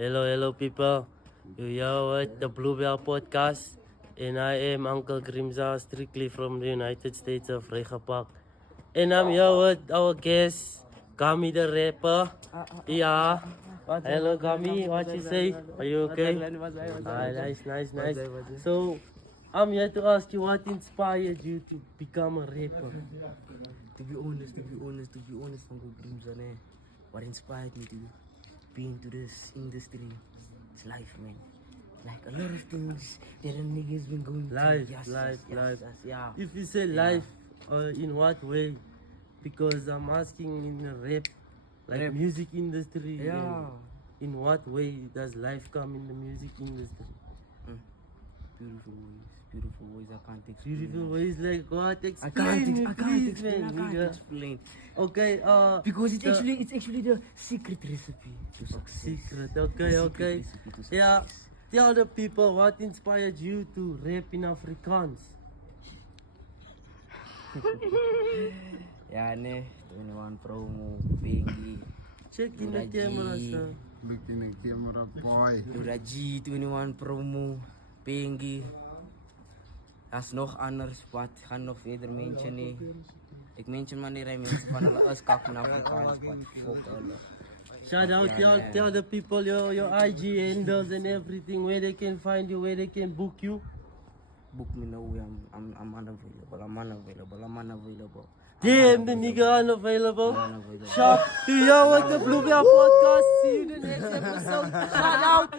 Hello, people. You are at the Bluebell Podcast, and I am Uncle Grimza, strictly from the United States of Regapak. And I'm here with our guest, Gami the rapper. Yeah. Hello, Gami. What you say? Are you okay? Nice. So, I'm here to ask you what inspired you to become a rapper. To be honest, Uncle Grimza, what inspired me to be into this industry? It's life, man. Like a lot of things that a niggas been going Life. through. Yes, yeah. If you say life, in what way? Because I'm asking in the rap, like Rap. music industry. Yeah. In what way does life come in the music industry? Beautiful ways. I can't explain. Beautiful ways like what? I Explain can't it, please, explain. man, I can't nigga. explain. Okay, Because it's the actually the secret recipe to success. secret. The Okay. secret recipe to Yeah. success. Tell the people what inspired you to rap in Afrikaans. Yeah, 21 promo, Bengi. Check in the camera, sir. Look in the camera, boy. Dora G, 21 promo, Bengi. Daar's nog anders, wat gaan nog verder mentionen. Ik mention maar niet mensen van hulle is kak in Afrikaans, wat fuck hulle. Shout out, tell the people your IG handles and everything, where they can find you, where they can book you. Book me now, I'm unavailable. Damn, the nigga unavailable. Unavailable. Shout, you with the Bluebell Podcast. See you in the next episode. Shout out.